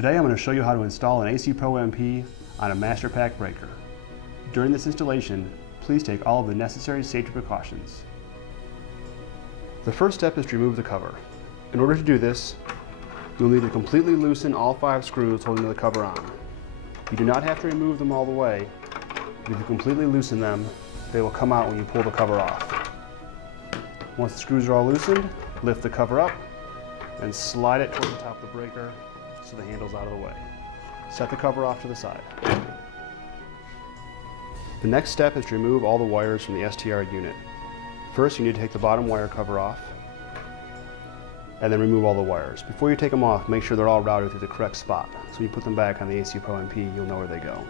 Today I'm going to show you how to install an AC Pro MP on a MasterPack breaker. During this installation, please take all of the necessary safety precautions. The first step is to remove the cover. In order to do this, you'll need to completely loosen all 5 screws holding the cover on. You do not have to remove them all the way, but if you completely loosen them, they will come out when you pull the cover off. Once the screws are all loosened, lift the cover up and slide it toward the top of the breaker so the handle's out of the way. Set the cover off to the side. The next step is to remove all the wires from the STR unit. First, you need to take the bottom wire cover off and then remove all the wires. Before you take them off, make sure they're all routed through the correct spot. So when you put them back on the AC Pro MP, you'll know where they go.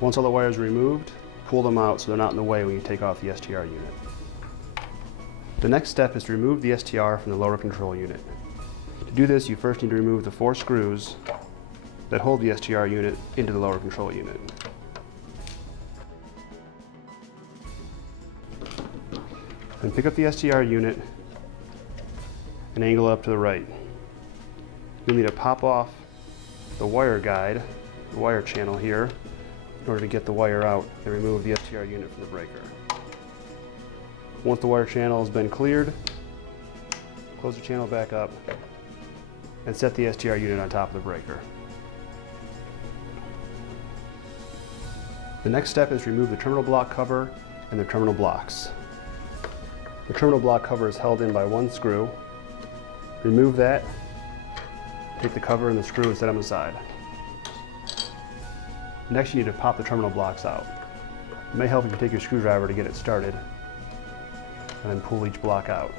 Once all the wires are removed, pull them out so they're not in the way when you take off the STR unit. The next step is to remove the STR from the lower control unit. To do this, you first need to remove the 4 screws that hold the STR unit into the lower control unit. Then pick up the STR unit and angle it up to the right. You'll need to pop off the wire guide, the wire channel here, in order to get the wire out and remove the STR unit from the breaker. Once the wire channel has been cleared, close the channel back up and set the STR unit on top of the breaker. The next step is to remove the terminal block cover and the terminal blocks. The terminal block cover is held in by 1 screw. Remove that, take the cover and the screw and set them aside. Next, you need to pop the terminal blocks out. It may help if you take your screwdriver to get it started and then pull each block out.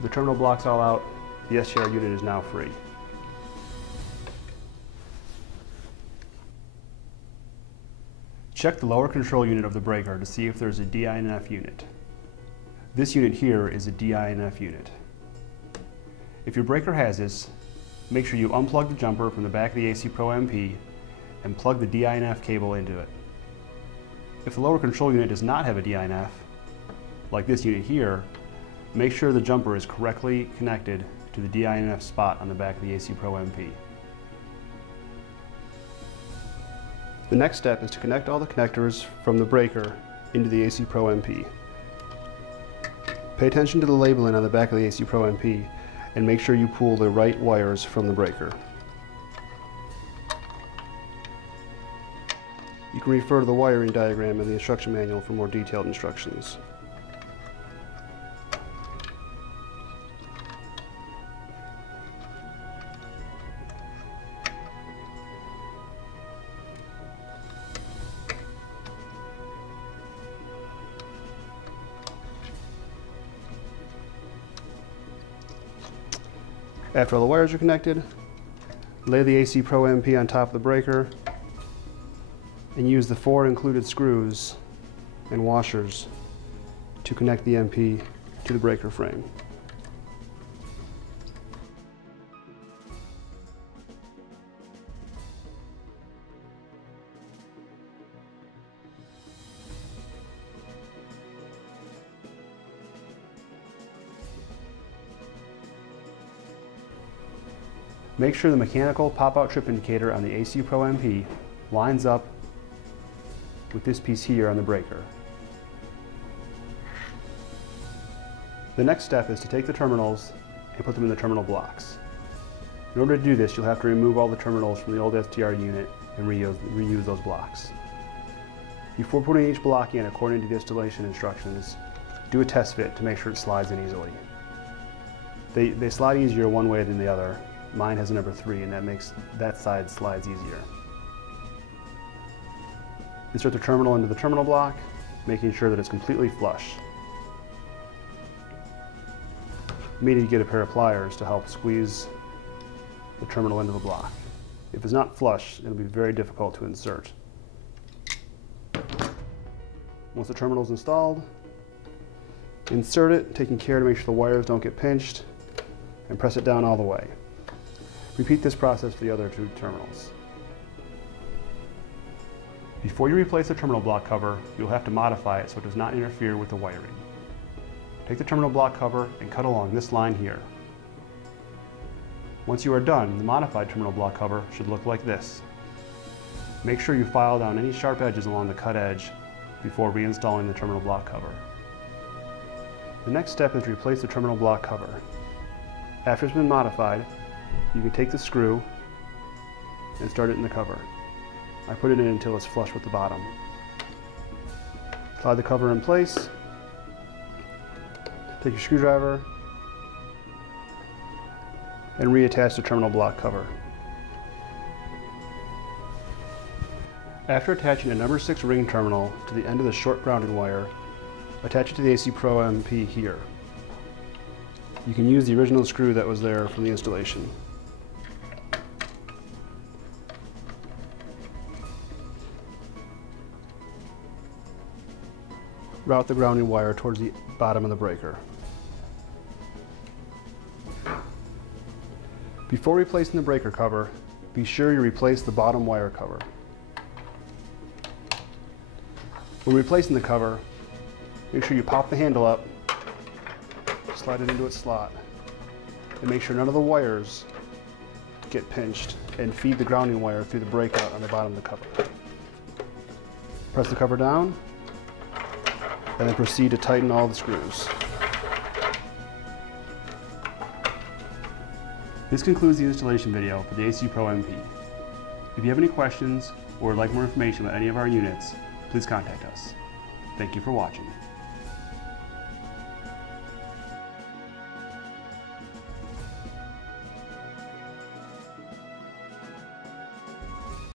The terminal blocks all out, the STR unit is now free. Check the lower control unit of the breaker to see if there's a DINF unit. This unit here is a DINF unit. If your breaker has this, make sure you unplug the jumper from the back of the AC Pro MP and plug the DINF cable into it. If the lower control unit does not have a DINF, like this unit here, make sure the jumper is correctly connected to the DINF spot on the back of the AC Pro MP. The next step is to connect all the connectors from the breaker into the AC Pro MP. Pay attention to the labeling on the back of the AC Pro MP and make sure you pull the right wires from the breaker. You can refer to the wiring diagram in the instruction manual for more detailed instructions. After all the wires are connected, lay the AC Pro MP on top of the breaker and use the 4 included screws and washers to connect the MP to the breaker frame. Make sure the mechanical pop-out trip indicator on the AC Pro MP lines up with this piece here on the breaker. The next step is to take the terminals and put them in the terminal blocks. In order to do this, you'll have to remove all the terminals from the old STR unit and reuse those blocks. Before putting each block in according to the installation instructions, do a test fit to make sure it slides in easily. They slide easier one way than the other. Mine has a number 3 and that makes that side slides easier. Insert the terminal into the terminal block, making sure that it's completely flush. You may need to get a pair of pliers to help squeeze the terminal into the block. If it's not flush, it'll be very difficult to insert. Once the terminal is installed, Insert it, taking care to make sure the wires don't get pinched, and press it down all the way. Repeat this process for the other two terminals. Before you replace the terminal block cover, you'll have to modify it so it does not interfere with the wiring. Take the terminal block cover and cut along this line here. Once you are done, the modified terminal block cover should look like this. Make sure you file down any sharp edges along the cut edge before reinstalling the terminal block cover. The next step is to replace the terminal block cover. After it's been modified, you can take the screw and start it in the cover. I put it in until it's flush with the bottom. Slide the cover in place, take your screwdriver, and reattach the terminal block cover. After attaching a number 6 ring terminal to the end of the short grounding wire, attach it to the AC Pro MP here. You can use the original screw that was there from the installation. Route the grounding wire towards the bottom of the breaker. Before replacing the breaker cover, be sure you replace the bottom wire cover. When replacing the cover, make sure you pop the handle up, slide it into its slot, and make sure none of the wires get pinched, and feed the grounding wire through the breakout on the bottom of the cover. Press the cover down, and then proceed to tighten all the screws. This concludes the installation video for the AC Pro MP. If you have any questions or would like more information about any of our units, please contact us. Thank you for watching.